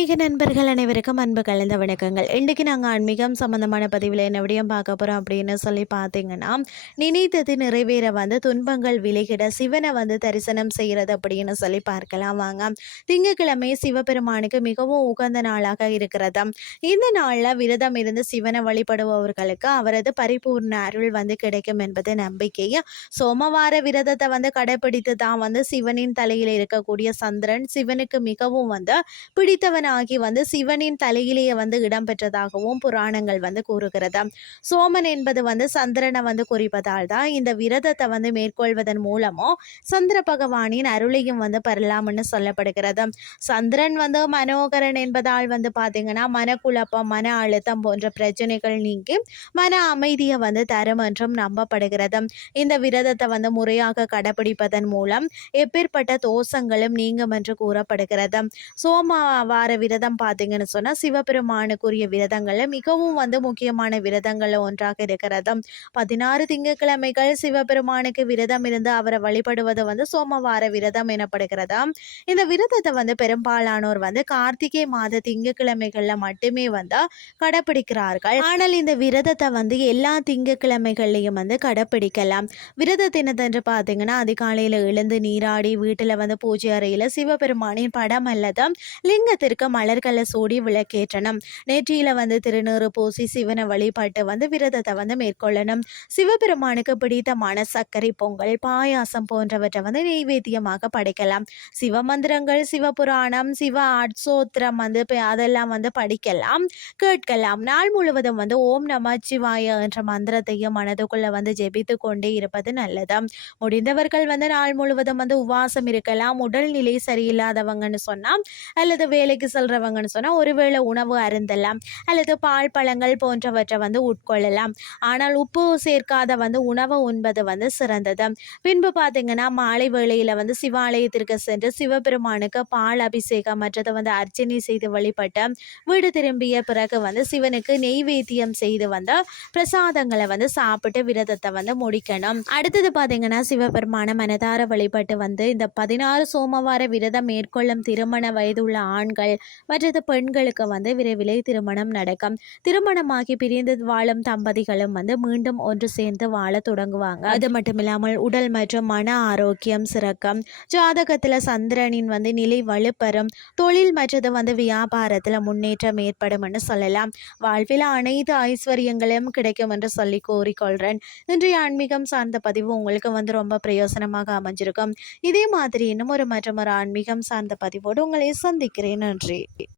ஆன்மீக நண்பர்கள் அனைவருக்கும் அன்பு கலந்த வணக்கங்கள். இன்றைக்கு நாங்கள் ஆன்மீகம் சம்மந்தமான பதிவில் என்ன விடயம் பார்க்க போகிறோம் அப்படின்னு சொல்லி பார்த்தீங்கன்னா நினைத்தது நிறைவேற வந்து துன்பங்கள் விலகிட சிவனை வந்து தரிசனம் செய்கிறது அப்படின்னு சொல்லி பார்க்கலாம் வாங்க. திங்கட்கிழமை சிவபெருமானுக்கு மிகவும் உகந்த நாளாக இருக்கிறது இந்த நாளில் விரதம் இருந்து சிவனை வழிபடுபவர்களுக்கு அவரது பரிபூர்ண அருள் வந்து கிடைக்கும் என்பது நம்பிக்கை சோமவார விரதத்தை வந்து கடைபிடித்து தான் வந்து சிவனின் தலையில் இருக்கக்கூடிய சந்திரன் சிவனுக்கு மிகவும் வந்து பிடித்தவனாகி வந்து சிவனின் தலையிலேயே வந்து இடம்பெற்றதாகவும் புராணங்கள் வந்து கூறுகிறது. சோமன் என்பது வந்து சந்திரனை வந்து குறிப்பதால் தான் இந்த விரதத்தை வந்து மேற்கொள்வதன் மூலமும் சந்திர பகவானின் அருளையும் வந்து பெறலாம்னு சொல்லப்படுகிறது. சந்திரன் வந்து மனோகரன் என்பதால் வந்து பார்த்தீங்கன்னா மனக்குழப்பம் மன அழுத்தம் போன்ற பிரச்சனைகள் நீங்கி மன அமைதியை வந்து தரும் என்றும் நம்பப்படுகிறது. இந்த விரதத்தை வந்து முறையாக கடைபிடிப்பதன் மூலம் எப்பேற்பட்ட தோஷங்களும் நீங்கும் என்று கூறப்படுகிறது. சோமவார விரதம் பார்த்தீங்கன்னு சொன்னால் சிவபெருமானுக்குரிய விரதங்களில் மிகவும் வந்து முக்கியமான விரதங்களில் ஒன்றாக இருக்கிறது. பதினாறு திங்கட்கிழமைகள் சிவபெருமானுக்கு விரதம் இருந்து அவரை வழிபடுவது வந்து சோமவார விரதம் எனப்படுகிறது. இந்த விரதத்தை வந்து பெரும்பாலானோர் வந்து கார்த்திகை மாத திங்கட்கிழமைகளில் மட்டுமே வந்து கடைப்பிடிக்கிறார்கள். ஆனால் இந்த விரதத்தை வந்து எல்லா திங்கட்கிழமைகள்லையும் வந்து கடைப்பிடிக்கலாம். விரத தினத்தன்று பார்த்தீங்கன்னா அதிகாலையில் எழுந்து நீராடி வீட்டில் வந்து பூஜை அறையில் சிவபெருமானின் படம் அல்லது லிங்கத்திற்கு மலர்களை சூடி விளக்கேற்றணும். நெற்றியில் வந்து திருநூறு பூசி சிவனை வழிபாட்டு வந்து விரதத்தை வந்து மேற்கொள்ளணும். சிவபெருமானுக்கு பிடித்தமான சர்க்கரை பொங்கல் பாயாசம் போன்றவற்றை வந்து நெய்வேத்தியமாக படைக்கலாம். சிவமந்திரங்கள் சிவபுராணம் சிவ அட்சோத்திரம் வந்து அதெல்லாம் வந்து படிக்கலாம் கேட்கலாம். நாள் முழுவதும் வந்து ஓம் நம சிவாய என்ற மந்திரத்தையும் மனதுக்குள்ள வந்து ஜெபித்து கொண்டே இருப்பது நல்லது. முடிந்தவர்கள் வந்து நாள் முழுவதும் வந்து உவாசம் இருக்கலாம். உடல்நிலை சரியில்லாதவங்கன்னு சொன்னால் அல்லது வேலைக்கு செல்றவங்கன்னு சொன்னால் ஒருவேளை உணவு அருந்தலாம் அல்லது பால் பழங்கள் போன்றவற்றை வந்து உட்கொள்ளலாம். ஆனால் உப்பு சேர்க்காத வந்து உணவு உண்பது வந்து சிறந்தது. பின்பு பார்த்தீங்கன்னா மாலை வேளையில் வந்து சிவாலயத்திற்கு சென்று சிவபெருமானுக்கு பால் அபிஷேகம் மற்றது வந்து அர்ச்சனை செய்து வழிபட்டு வீடு திரும்பிய பிறகு வந்து சிவனுக்கு நெய்வேத்தியம் செய்து வந்து பிரசாதங்களை வந்து சாப்பிட்டு விரதத்தை வந்து முடிக்கணும். அடுத்தது பார்த்தீங்கன்னா சிவபெருமான மனதார வழிபட்டு வந்து இந்த பதினாறு சோமவார விரதம் மேற்கொள்ளும் திருமண வயதுள்ள ஆண்கள் மற்றது பெண்களுக்கு வந்து விரைவிலே திருமணம் நடக்கும். திருமணமாகி பிரிந்து வாழும் தம்பதிகளும் வந்து மீண்டும் ஒன்று சேர்ந்து வாழ தொடங்குவாங்க. அது மட்டும் இல்லாமல் உடல் மற்றும் மன ஆரோக்கியம் சிறக்கும். ஜாதகத்தில் சந்திரனின் வந்து நிலை வலுப்பெறும். தொழில் மற்றது வந்து வியாபாரத்தில் முன்னேற்றம் ஏற்படும்னு சொல்லலாம். வாழ்வில் அனைத்து ஐஸ்வர்யங்களும் கிடைக்கும் என்று சொல்லி கூறிக்கொள்கிறேன் இன்றைய ஆன்மீகம் சார்ந்த பதிவு உங்களுக்கு வந்து ரொம்ப பிரயோசனமாக அமைஞ்சிருக்கும். இதே மாதிரி இன்னும் ஒரு மற்றும் ஒரு ஆன்மீகம் சார்ந்த பதிவோடு உங்களை சந்திக்கிறேன். நன்றி. energy